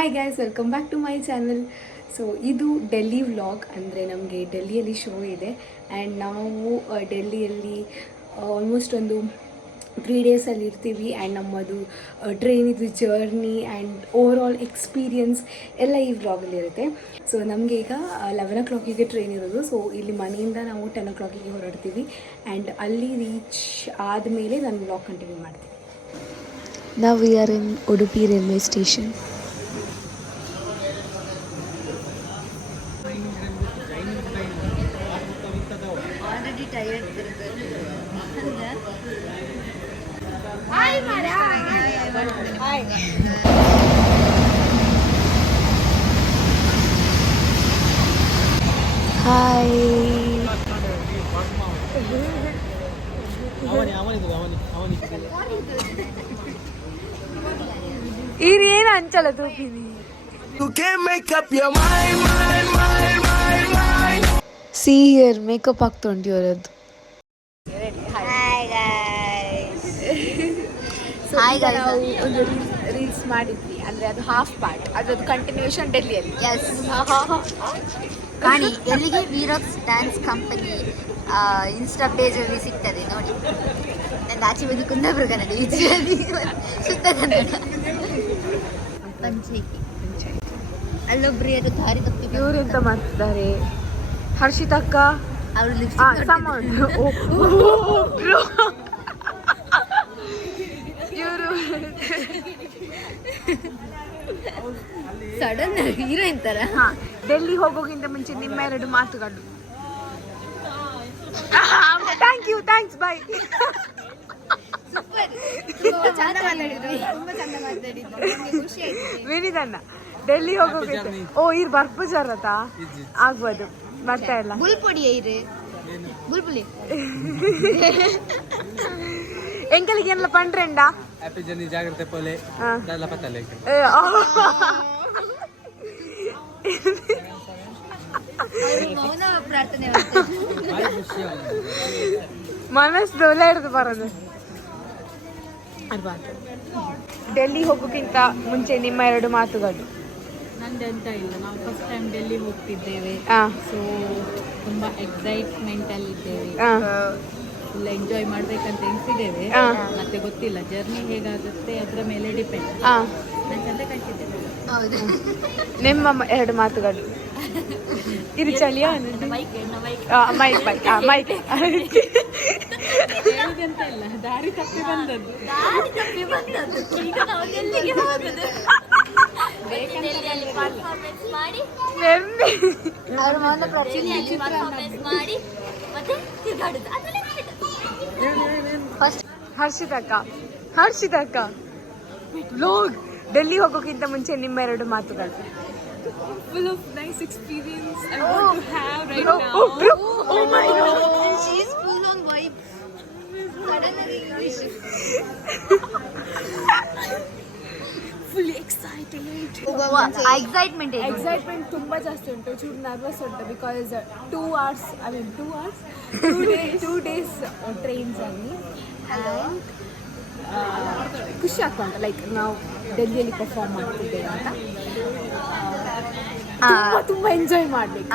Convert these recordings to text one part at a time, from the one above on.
Hi guys, welcome back to my channel. So ಇದು Delhi vlog. ಅಂದರೆ ನಮಗೆ ಡೆಲ್ಲಿಯಲ್ಲಿ ಶೋ ಇದೆ ಆ್ಯಂಡ್ ನಾವು ಡೆಲ್ಲಿಯಲ್ಲಿ ಆಲ್ಮೋಸ್ಟ್ ಒಂದು 3 ಡೇಸಲ್ಲಿ ಇರ್ತೀವಿ ಆ್ಯಂಡ್ ನಮ್ಮದು ಟ್ರೈನಿದು journey and overall experience ಎಲ್ಲ ಈ ವ್ಲಾಗಲ್ಲಿ ಇರುತ್ತೆ. ಸೊ ನಮಗೆ ಈಗ 11 o'clock ಟ್ರೈನ್ ಇರೋದು. ಸೊ ಇಲ್ಲಿ ಮನೆಯಿಂದ ನಾವು 10 o'clock ಹೊರಡ್ತೀವಿ ಆ್ಯಂಡ್ ಅಲ್ಲಿ ರೀಚ್ ಆದಮೇಲೆ ನಾನು ವ್ಲಾಗ್ ಕಂಟಿನ್ಯೂ ಮಾಡ್ತೀನಿ. Now we are in Udupi railway station. Already tired. Hi, Mara. Hi. Hi. ಏನು ಅಂಚಲ್ಲ ತೂಪಿನಿ. You can't make up your mind. See here, makeup ಆಗ್ತುಂಟು ಇವರದ್ದು. Hi guys. So ಈಗ ನಾವು ಒಂದು ರೀಲ್ಸ್ ಮಾಡಿದ್ವಿ, ಅಂದರೆ ಅದು ಹಾಫ್ ಪಾರ್ಟ್, ಅದರದ್ದು ಕಂಟಿನ್ಯೂಷನ್ ಡೆಲ್ಲಿಯಲ್ಲಿ. Yes. ಕಾಣಿ ಎಲ್ಲಿಗೆ ವೀರಕ್ಸ್ ಡ್ಯಾನ್ಸ್ ಕಂಪನಿ ಇನ್ಸ್ಟಾ ಪೇಜಲ್ಲಿ ಸಿಗ್ತದೆ ನೋಡಿ. ನನ್ನ ಆಚೆ ಬಂದು ಕುಂದಾಪುರ ಕನ್ನಡ, ಈಚೆಯಲ್ಲಿ ಶುದ್ಧ ಕನ್ನಡ. ಪಂಚಾಯಿತಿ ಅಲ್ಲೊಬ್ರು ಯಾರು ದಾರಿ ತಪ್ಪಿ ಇವರು ಎಂತ ಮಾಡ್ತಿದ್ದಾರೆ? ಹರ್ಷಿತಕ್ಕ ಅವರು ಇವರು ಸಡನ್ ಹೀರೋಯಿನ್ ತರ. ಡೆಲ್ಲಿ ಹೋಗೋಕ್ಕಿಂತ ಮುಂಚೆ ನಿಮ್ಮ 2 ಮಾತುಗಳು. Thank you, thanks, bye. ತುಂಬಾ ಚಂದ ಮಾತಾಡಿದ್ರು, ಖುಷಿ ಆಯ್ತು. ವಿನಿದನ್ನ ಡೆಲ್ಲಿ ಹೋಗೋಕೆ ಇರ್ ಬರ್ಪುಜಾರತ ಆಗ್ಬೋದು, ಬರ್ತಾ ಇಲ್ಲ. ಬುಲ್ಪುಡಿ ಇರು ಬುಲ್ಪುಲಿ ಎಂಕಲಿಗೆ ಎಲ್ಲ ಪಂಡ್ರೆಂಡ ಹ್ಯಾಪಿ ಜರ್ನಿ, ಜಾಗ್ರತೆ ಪೋಲೆ ಎಲ್ಲ ಪತ್ತಲೆ. ಮೌನ ಪ್ರಾರ್ಥನೆ ಮನಸ್ಸು ದೊಲೆ ಹಿಡಿದು ಬರೋದು. ಡೆಲ್ಲಿ ಹೋಗೋಕ್ಕಿಂತ ಮುಂಚೆ ನಿಮ್ಮ 2 ಮಾತುಗಳು. ನಂದೆಂತ ಇಲ್ಲ, ನಾವು ಫಸ್ಟ್ ಟೈಮ್ ಡೆಲ್ಲಿ ಹೋಗ್ತಿದ್ದೇವೆ. ಸೊ ತುಂಬಾ ಎಕ್ಸೈಟ್ಮೆಂಟ್ ಅಲ್ಲಿ ಇದ್ದೇವೆ, ಫುಲ್ ಎಂಜಾಯ್ ಮಾಡ್ಬೇಕಂತ ಎನ್ಸಿದ್ದೇವೆ. ಮತ್ತೆ ಗೊತ್ತಿಲ್ಲ ಜರ್ನಿ ಹೇಗಾಗುತ್ತೆ ಅದರ ಮೇಲೆ ಡಿಪೆಂಡ್. ನಾನು ಚಂದ ಕಳ್ಸಿದ್ದೇನೆ. ಹೌದು. ನಿಮ್ಮ 2 ಮಾತುಗಳು. ಇದು ಚಳಿಯ ಮೈಕ್ ಮೈಕ್ ಹೇಳುದಂತ ಇಲ್ಲ, ದಾರಿ ತಪ್ಪಿ ಬಂದದ್ದು. ಈಗ ನಾವು ಡೆಲ್ಲಿಗೆ ಹೋಗುದು. ಅವ್ರ ಮೌನ ಪ್ರಾರ್ಥನೆ ಮಾಡಿ ಮತ್ತೆ ತಿರ್ಗಾಡುದು. ಫಸ್ಟ್ ಹರ್ಷಿತಕ್ಕ ಲೋಗ್ ಡೆಲ್ಲಿ ಹೋಗೋಕ್ಕಿಂತ ಮುಂಚೆ ನಿಮ್ಮ 2 ಮಾತುಗಳು. Full of nice experience I want to have right now. Oh my God. she is full on vibe. Suddenly English. Fully excited. Excitement ತುಂಬ ಜಾಸ್ತಿ ಉಂಟು, ಚೂರು ನರ್ವಸ್ ಉಂಟು. Because 2 hours 2 days ಟ್ರೈನ್ಸಲ್ಲಿ. ಆ್ಯಂಡ್ ಖುಷಿ ಆಗ್ತಾ ಉಂಟು, ಲೈಕ್ ನಾವು ಡೆಲ್ಲಿಯಲ್ಲಿ ಪರ್ಫಾರ್ಮ್ ಮಾಡ್ತಿದ್ದೇವೆ ಅಂತ. ತುಂಬ ಎಂಜಾಯ್ ಮಾಡಬೇಕು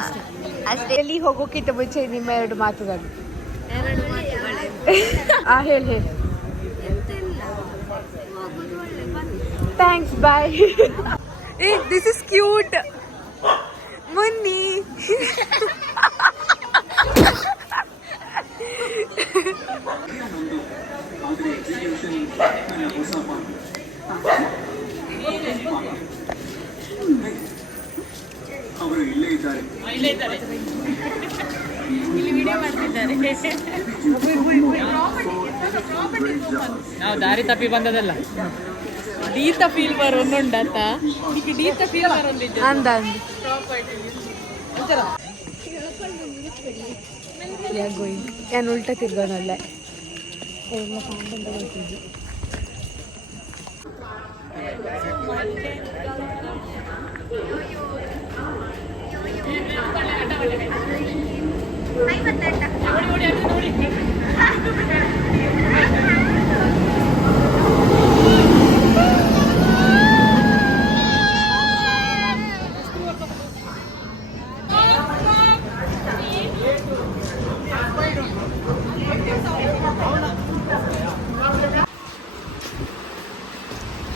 ಅಷ್ಟೇ. ಡೆಲ್ಲಿ ಹೋಗೋಕ್ಕಿಂತ ಮುಂಚೆ ನಿಮ್ಮ 2 ಮಾತುಗಳು. 2 ಮಾತುಗಳೇ. ಹೇಳಿ. Thanks, bye. This is cute Munni. ಅವರು ಇಲ್ಲೇ ಇದ್ದಾರೆ. ಇಲ್ಲಿ ವಿಡಿಯೋ ಮಾಡ್ತಿದ್ದಾರೆ. ನಾವು ದಾರಿ ತಪ್ಪಿ ಬಂದದಲ್ಲ, ಡೀತ ಫೀಲ್ ಬರೋಂದುಂಡತ್ತ ಈಗ ಡೀತ ಫೀಲ್ ಬರೋಂದಿದ್ದ ಅಂದ ഞാൻ ഉൾട്ട തിരികെന്നല്ലേ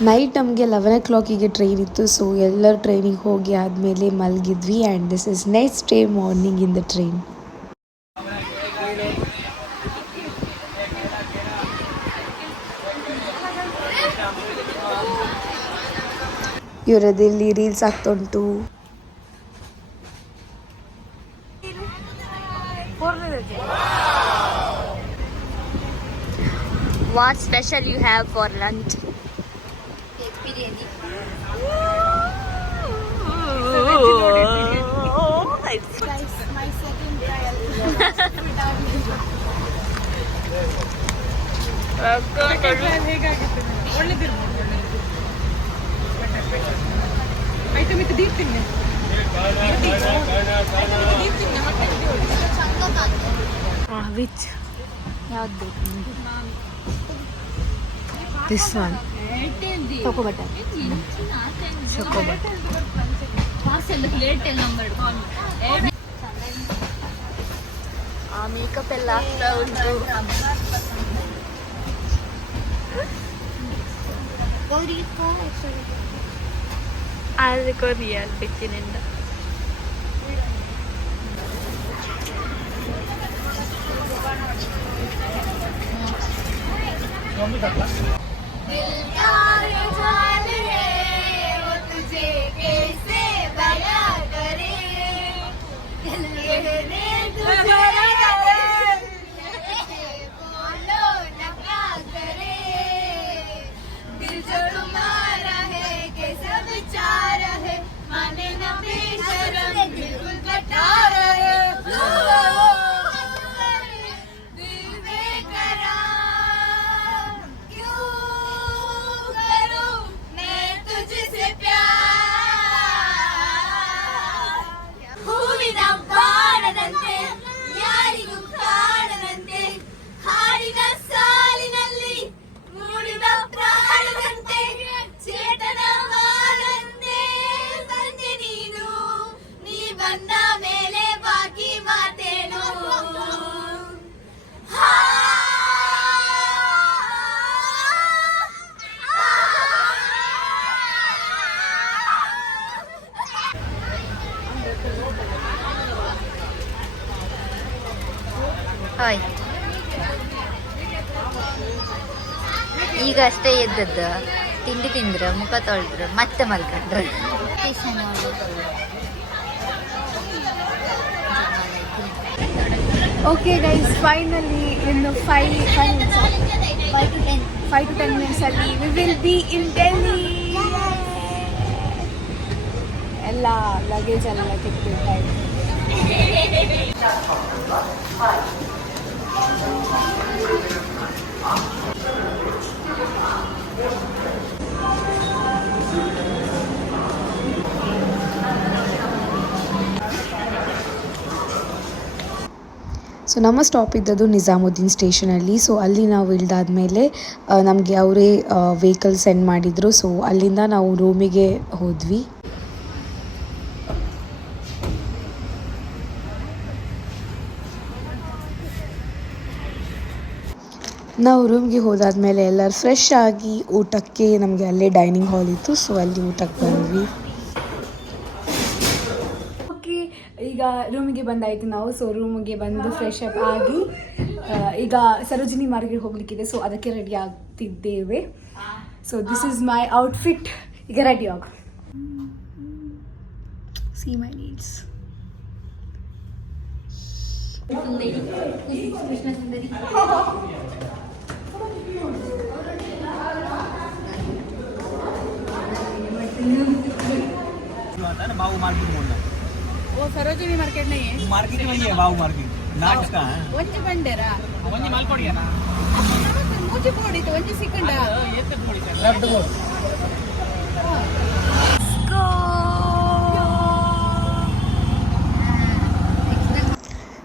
ನೈಟ್ ನಮಗೆ 11 o'clock ಟ್ರೈನ್ ಇತ್ತು. ಸೊ ಎಲ್ಲರೂ ಟ್ರೈನಿಗೆ ಹೋಗಿ ಆದಮೇಲೆ ಮಲಗಿದ್ವಿ. And this is next day morning in the train. ಇವರದಲ್ಲಿ ರೀಲ್ಸ್ ಆಗ್ತಾ ಉಂಟು. What special you have for lunch? Biryani. Guys, my second trial. Which ಯಾವ್ದು ಬೇಕು ನಿಮಗೆ? ದಿಸ್ ಒನ್ ಚೊಕೊಬಟ್ಟ. ಚೊಕೊಬಟ್ಟ. ಮೇಕಪ್ ಎಲ್ಲ ಆಗ್ತಾ ಉಂಟು. ಅದಕ್ಕೂ ರಿಯಲ್ ಬಿಚ್ಚಿನಿಂದ ಹಾಯ್. ಈಗ ಅಷ್ಟೇ ಎದ್ದದ್ದು, ತಿಂಡಿ ತಿಂದ್ರು, ಮುಖ ತೊಳೆದ್ರು, ಮತ್ತೆ ಮಲ್ಕೊಂಡ್ರು. ಓಕೆ ಗೈಸ್, ಫೈನಲಿ ಇನ್ನು 5 to 10 minutes ಅಲ್ಲಿ we will be in Delhi. ಎಲ್ಲ ಲಗೇಜ್ ಎಲ್ಲ ತೆಗೆದಿರ್ತಾಯಿದೆ. ಸೊ ನಮ್ಮ ಸ್ಟಾಪ್ ಇದ್ದದ್ದು ನಿಜಾಮುದ್ದೀನ್ ಸ್ಟೇಷನಲ್ಲಿ. ಸೊ ಅಲ್ಲಿ ನಾವು ಇಳಿದಾದ್ಮೇಲೆ ನಮಗೆ ಅವರೇ ವೆಹಿಕಲ್ ಸೆಂಡ್ ಮಾಡಿದರು. ಸೊ ಅಲ್ಲಿಂದ ನಾವು ರೂಮಿಗೆ ಹೋದ್ವಿ. ನಾವು ರೂಮ್ಗೆ ಹೋದಾದ್ಮೇಲೆ ಎಲ್ಲರೂ ಫ್ರೆಶ್ ಆಗಿ ಊಟಕ್ಕೆ, ನಮಗೆ ಅಲ್ಲೇ ಡೈನಿಂಗ್ ಹಾಲ್ ಇತ್ತು, ಸೊ ಅಲ್ಲಿ ಊಟಕ್ಕೆ ಬಂದ್ವಿ. ಓಕೆ, ಈಗ ರೂಮಿಗೆ ಬಂದಾಯಿತು ನಾವು. ಸೊ ರೂಮಿಗೆ ಬಂದು ಫ್ರೆಶ್ ಅಪ್ ಆಗಿ ಈಗ ಸರೋಜಿನಿ ಮಾರ್ಕೆಟ್ ಹೋಗ್ಲಿಕ್ಕಿದೆ. ಸೊ ಅದಕ್ಕೆ ರೆಡಿ ಆಗ್ತಿದ್ದೇವೆ. So this is my outfit. ಈಗ ರೆಡಿ ಆಗು. See my needs. बाबू मार्केट बोलना, वो सरोजिनी मार्केट नहीं है, मार्केट वही है बाबू मार्केट. नाच का है ಒಂಚಿ ಬಂಡೇರಾ वही माल पड़ गया ना. ಮೂಜಿ ಬೋಡಿತ್ತು ಒಂಚಿ ಸಿಕ್ಕಂಡ. ये तो थोड़ी लेफ्ट गो.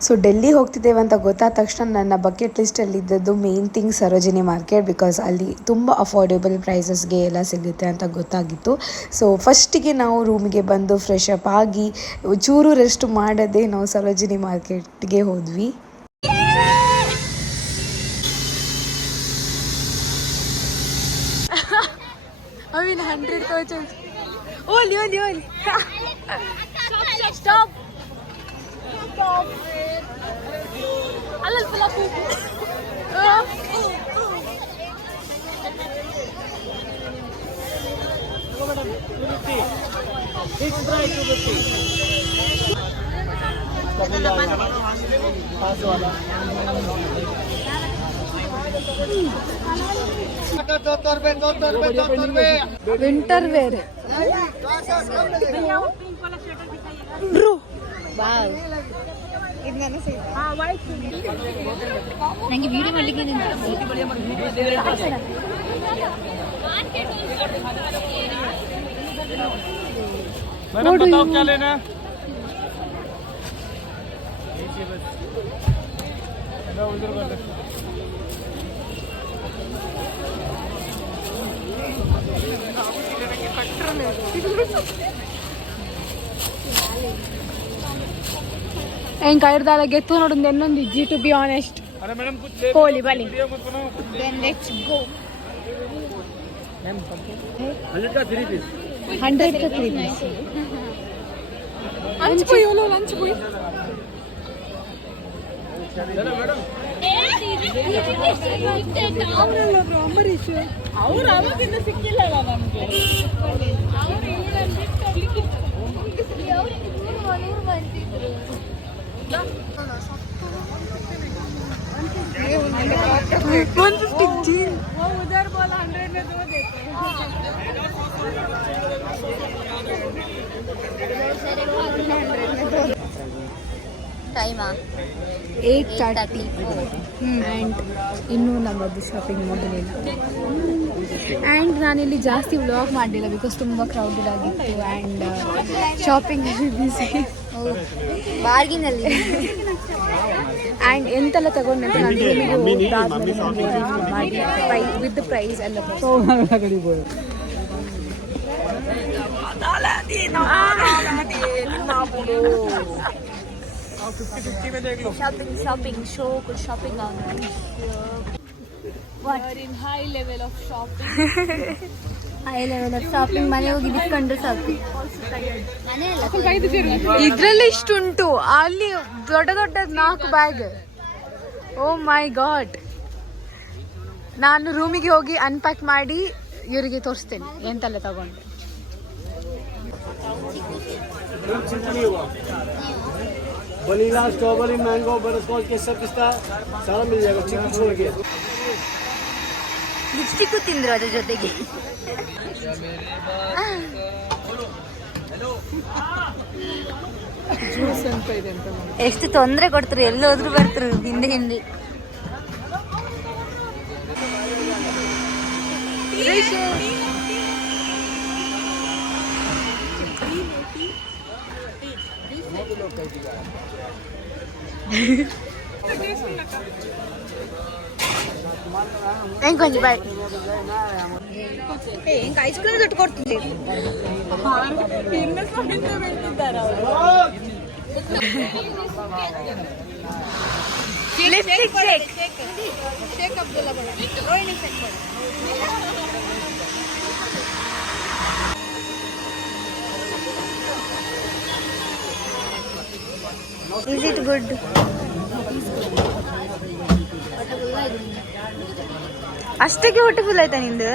ಸೊ ಡೆಲ್ಲಿ ಹೋಗ್ತಿದ್ದೇವೆ ಅಂತ ಗೊತ್ತಾದ ತಕ್ಷಣ ನನ್ನ ಬಕೆಟ್ ಲಿಸ್ಟಲ್ಲಿದ್ದದ್ದು main thing Sarojini market. Because ಅಲ್ಲಿ ತುಂಬ ಅಫೋರ್ಡೆಬಲ್ ಪ್ರೈಸಸ್ಗೆ ಎಲ್ಲ ಸಿಗುತ್ತೆ ಅಂತ ಗೊತ್ತಾಗಿತ್ತು. ಸೊ ಫಸ್ಟಿಗೆ ನಾವು ರೂಮಿಗೆ ಬಂದು ಫ್ರೆಶ್ ಅಪ್ ಆಗಿ ಚೂರು ರೆಸ್ಟ್ ಮಾಡದೆ ನಾವು ಸರೋಜಿನಿ ಮಾರ್ಕೆಟ್ಗೆ ಹೋದ್ವಿ. ಅವಿನ 100 ತೋಚ್ ಓಲಿ ಓಲಿ ಓಲಿ ಸ್ಟಾಪ್ ಅಲ್ಲ ವಿಂಟರ್ ವೇರ್ ನಂಗೆ ವಿಡಿಯೋ ಮಾಡ್ಲಿಕ್ಕೆ ಹೆಂಗ್ ಕೈರ್ದಾಲ ಗೆತ್ತು ನೋಡು ಇನ್ನೊಂದು ಇಜ್ಜಿ ಟು ಬಿ ಆನೆಸ್ಟ್ ಕೋಲಿ ಬಲಿ ಲೆಟ್ಸ್ ಗೋ 100 का 3 पीस लंच बॉय बोलो लंच बॉय चलो मैडम ಅಂಬರೀಶ್ ಅವ್ರು ಅವಾಗಿಂದ ಸಿಕ್ಕಿಲ್ಲ ನಮ್ಗೆ उधर बोला 100 में 2 देते ಟೈಮಾ 8:30 ಆ್ಯಂಡ್ ಇನ್ನೂ ನಮ್ಮದು ಶಾಪಿಂಗ್ ಮಾಡಲಿಲ್ಲ ಆ್ಯಂಡ್ ನಾನಿಲ್ಲಿ ಜಾಸ್ತಿ ವ್ಲಾಗ್ ಮಾಡಲಿಲ್ಲ ಬಿಕಾಸ್ ತುಂಬ ಕ್ರೌಡೆಡ್ ಆಗಿತ್ತು ಆ್ಯಂಡ್ ಶಾಪಿಂಗಲ್ಲಿ ಬಿಸಿ ಬಾರ್ಗಿನಲ್ಲಿ ಆ್ಯಂಡ್ ಎಂತೆಲ್ಲ ತಗೊಂಡೆ ಅಂತ ನಾನು ವಿತ್ ಪ್ರೈಸ್ ಎಲ್ಲ ಶಾಪಿಂಗ್ ಶೋ ಕುछ shopping high level of shopping high level of shopping ಮನೆ ಹೋಗಿ ಬಿಟ್ಕೊಂಡ್ರೆ ಸಾಕು ಮನೆಯಲ್ಲ ಇದ್ರಲ್ಲಿ ಇಷ್ಟುಂಟು ಅಲ್ಲಿ ದೊಡ್ಡ ದೊಡ್ಡ 4 ಬ್ಯಾಗ್ ಓ ಮೈ ಗಾಡ್ ನಾನು ರೂಮಿಗೆ ಹೋಗಿ ಅನ್ಪ್ಯಾಕ್ ಮಾಡಿ ಇವರಿಗೆ ತೋರಿಸ್ತೇನೆ ಎಂತೆಲ್ಲ ತಗೊಂಡು वनीला स्ट्रॉबेरी मैंगो बटरस्कॉच केसर पिस्ता सारा मिल जाएगा चिक्की छोड़ के ಲಿಪ್ಸ್ಟಿಕ್ ತಿಂದ್ರು ಅದ್ರ ಜೊತೆಗೆ ಜ್ಯೂಸ್ ಅಂತ ಇದೆ ಅಂತ ಎಷ್ಟು ತೊಂದರೆ ಕೊಡ್ತಾರೆ ಎಲ್ಲೋದ್ರು ಬರ್ತಾರೆ ಹಿಂದೆ ಹಿಂದೆ ಹೆಂಗೆ ಬಾಯ್ ಐಸ್ ಕ್ರೀಮ್ ದುಡ್ಡು ಕೊಡ್ತಿದ್ದೆ Is it good? ಅಷ್ಟಕ್ಕೆ ಹೊಟ್ಟೆ ಫುಲ್ ಆಯ್ತಾ ನಿಂದು?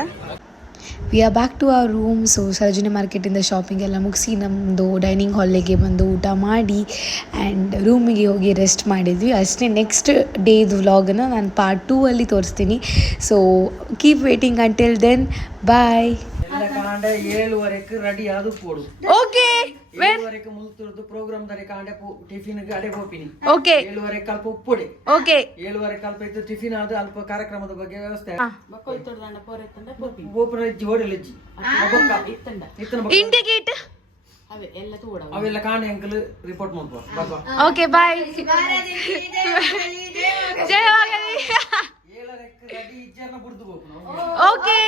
We are back to our room. So Sarojini ಮಾರ್ಕೆಟಿಂದ ಶಾಪಿಂಗ್ ಎಲ್ಲ ಮುಗಿಸಿ ನಮ್ಮದು ಡೈನಿಂಗ್ ಹಾಲಿಗೆ ಬಂದು ಊಟ ಮಾಡಿ ಆ್ಯಂಡ್ ರೂಮಿಗೆ ಹೋಗಿ ರೆಸ್ಟ್ ಮಾಡಿದ್ವಿ ಅಷ್ಟೇ. ನೆಕ್ಸ್ಟ್ ಡೇದು ವ್ಲಾಗನ್ನು ನಾನು ಪಾರ್ಟ್ 2 ಅಲ್ಲಿ ತೋರಿಸ್ತೀನಿ. So keep waiting until then bye. 7:30 ready ಆದು ಪೋಡು ಓಕೆ 7:30 ಮುಲ್ತುರ್ದು ಪ್ರೋಗ್ರಾಮ್ ದರೆ ಕಾಂಡೆ ಟಿಫಿನ್ ಅಡೆ ಹೋಪಿನಿ ಓಕೆ 7:30 ಕಲ್ಪ ಉಪ್ಪುಡೆ ಓಕೆ 7:30 ಕಲ್ಪ ಇದ್ದು ಟಿಫಿನ್ ಆದ ಅಲ್ಪ ಕಾರ್ಯಕ್ರಮದ ಬಗ್ಗೆ ವ್ಯವಸ್ಥೆ ಮಕ್ಕಳು ತೊಡ್ದಂಡ ಪೋರೆತ್ತಂಡ ಪೋಪಿ ಗೋಪುರ ಹೆಜ್ಜಿ ಓಡಲೆಜ್ಜಿ ಇತ್ತಂಡ ಇಂಡಿಕೇಟ್ ಅವೇ ಎಲ್ಲ ತೂಡ ಅವೆಲ್ಲ ಕಾಣೆ ಅಂಕಲ್ ರಿಪೋರ್ಟ್ ಮಾಡ್ಬೋ ಬಾಬಾ ಓಕೆ ಬಾಯ್. ಜಯ ವಾಗಲಿ. 7:30 ರೆಡಿ ಇಜ್ಜರ್ನ ಬುಡ್ದು ಹೋಗ್ನು ಓಕೆ